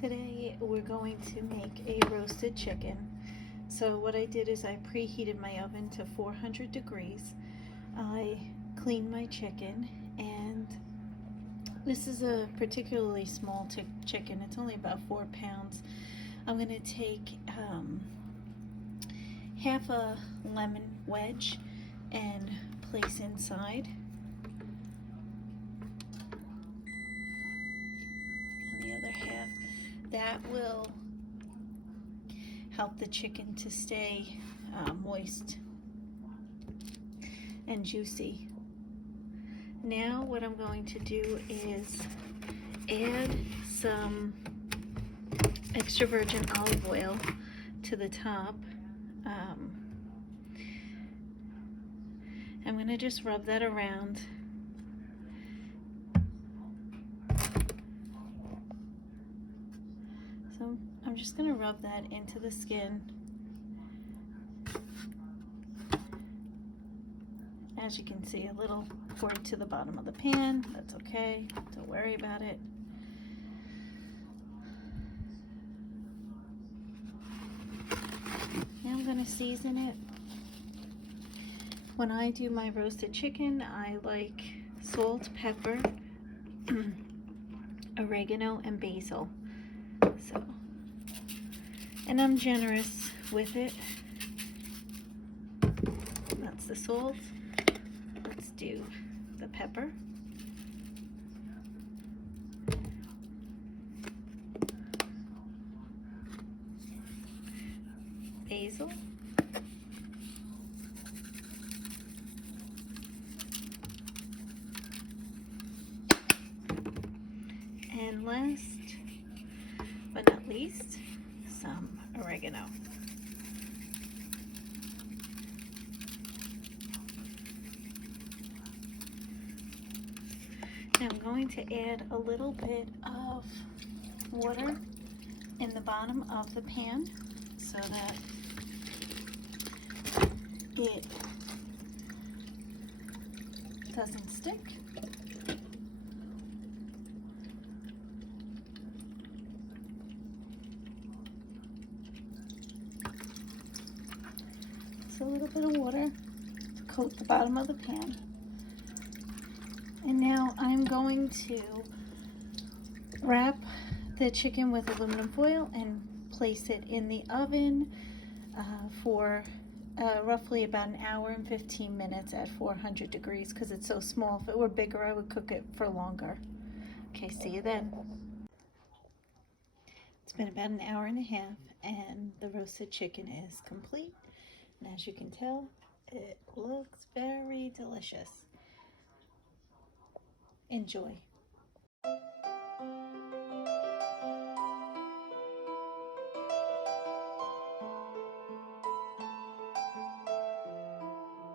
Today we're going to make a roasted chicken. So what I did is I preheated my oven to 400 degrees. I cleaned my chicken, and this is a particularly small chicken. It's only about 4 pounds. I'm going to take half a lemon wedge and place inside. And the other half, that will help the chicken to stay moist and juicy. Now what I'm going to do is add some extra virgin olive oil to the top. I'm going to just rub that around. So I'm just going to rub that into the skin. As you can see, a little poured to the bottom of the pan. That's okay, don't worry about it. Now I'm going to season it. When I do my roasted chicken, I like salt, pepper, oregano, and basil. And I'm generous with it. That's the salt. Let's do the pepper. Basil. And last but not least, some oregano. Now I'm going to add a little bit of water in the bottom of the pan so that it doesn't stick. So a little bit of water to coat the bottom of the pan. And now I'm going to wrap the chicken with aluminum foil and place it in the oven for roughly about an hour and 15 minutes at 400 degrees because it's so small. If it were bigger, I would cook it for longer. Okay, see you then. It's been about an hour and a half and the roasted chicken is complete. And as you can tell, it looks very delicious. Enjoy.